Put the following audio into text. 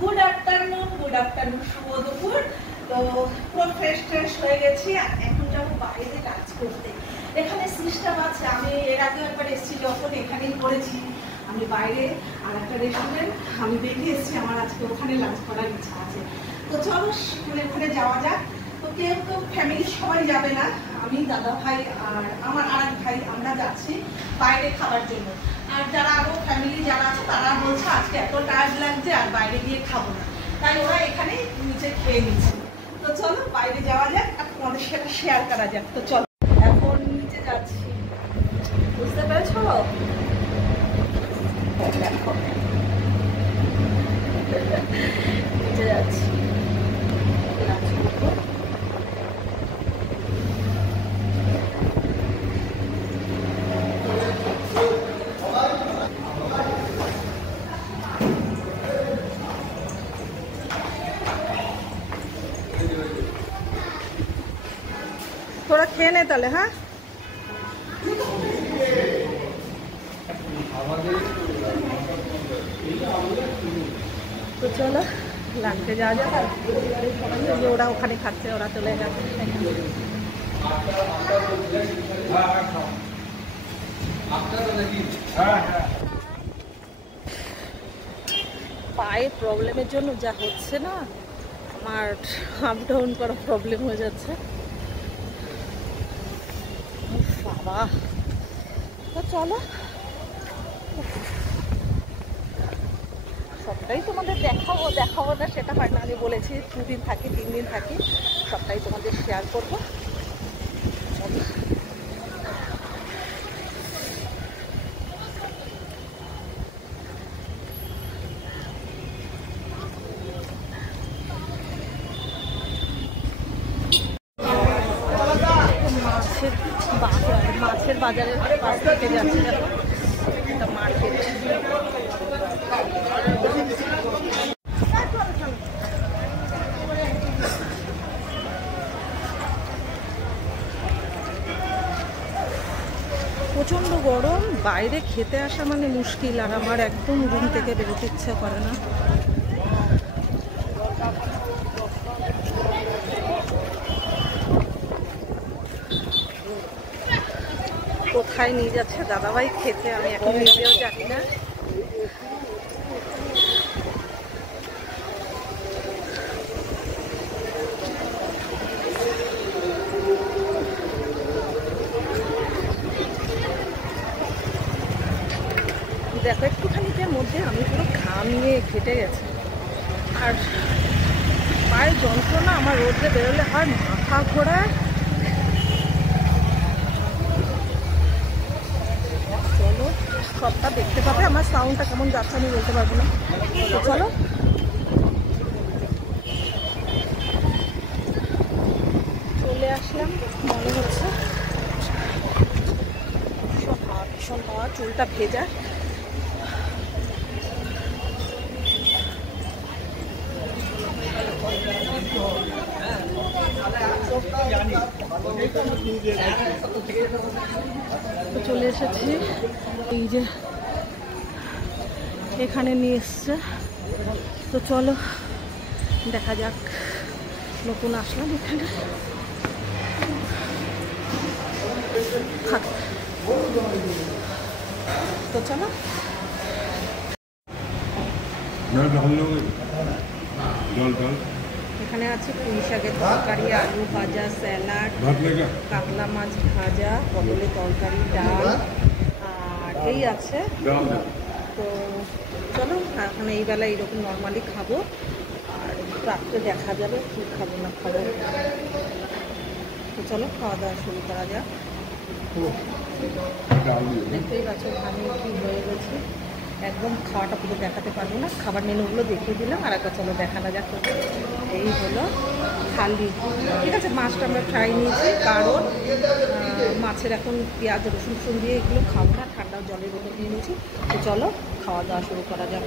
Good afternoon, শুভ দুপুর। তো পুরো ফ্রেশ হয়ে গেছি, এখন যাবো বাইরে কাজ করতে। এখানে সিস্টেম আছে, আমি এর আগে একবার এসেছি যখন এখানেই করেছি। আমি বাইরে আর একটা রেস্টুরেন্ট আমি দেখে এসেছি, আমার আজকে ওখানে লাঞ্চ করার ইচ্ছা আছে। তো চলো ওখানে যাওয়া যাক। তো কেউ ফ্যামিলির সবাই যাবে না, আমি, দাদা ভাই আর আমার আর এক ভাই, আমরা যাচ্ছি বাইরে খাবার জন্য। আর যারা আরো ফ্যামিলি যারা আছে তারা বলছে আজকে এত টায়ার্ড লাগছে আর বাইরে গিয়ে খাবো না, তাই ওরা এখানে নিচে খেয়ে নিচ্ছে। তো চলো বাইরে যাওয়া যাক আর তোমাদের সেটা শেয়ার করা যাক। তো চলো এখন নিচে যাচ্ছি, বুঝতে পেরেছো? দেখো নিচে যাচ্ছি। তোরা খেয়ে নে তাহলে। হ্যাঁ, তো চলো লাঞ্চে যাওয়া যাক। যে ওরা ওখানে খাচ্ছে, ওরা চলে যাচ্ছে। পায়ের প্রবলেমের জন্য যা হচ্ছে না, আমার আপ ডাউন করা প্রবলেম হয়ে যাচ্ছে বাবা। তো চলো সবটাই তোমাদের দেখাবো না সেটা হয় না। আমি বলেছি 2 দিন থাকি 3 দিন থাকি, সবটাই তোমাদের শেয়ার করবো। চলো মাছের বাজারের পাশ থেকে যাচ্ছে, দেখো এটা মার্কেট। প্রচণ্ড গরম, বাইরে খেতে আসা মানে মুশকিল। আর আমার একদম রুম থেকে বেরোতে ইচ্ছা করে না। কোথায় নিয়ে যাচ্ছে দাদাভাই খেতে আমি এখন নিজেও জানি না। দেখো একটুখানিকের মধ্যে আমি পুরো ঘামিয়ে ঘেটে গেছি। আর পায়ের যন্ত্রণা, আমার রোদে বেরোলে হয় মাথা ঘোরায়। চলো সবটা দেখতে পাবে, আমার সাউন্ডটা কেমন যাচ্ছে আমি বলতে পারবো না। তো চলো চলে আসলাম, মনে হচ্ছে ভীষণ হাওয়া, চুলটা ভেজা। চলে এসেছি, এই যে এখানে নিয়ে এসছে। তো চলো দেখা যাক, নতুন আসলাম এখানে। তো চলো এখানে আছে পুঁই শাকের তরকারি, আলু ভাজা, স্যালাড, কাতলা মাছ ভাজা, পটলের তরকারি, ডাল আর এই আছে। তো চলো এখন এই বেলা এইরকম নর্মালি খাবো, আর রাত্রে দেখা যাবে কি খাবো না খাবো। তো চলো খাওয়া দাওয়া শুরু করা যাক। দেখতেই পাচ্ছ আমি কি হয়ে গেছি, একদম খাওয়াটা পুরো দেখাতে পারবো না। খাবার মেনুগুলো দেখিয়ে দিলাম, আর একটা চলো দেখানো যাক। এই হলো থালি, ঠিক আছে। মাছটা আমরা ফ্রাই নিয়েছি, কারণ মাছের এখন পেঁয়াজ রসুন দিয়ে এগুলো খাবো না, ঠান্ডা জলের বোতল নিয়ে নিয়েছি। তো চলো খাওয়া দাওয়া শুরু করা যাক।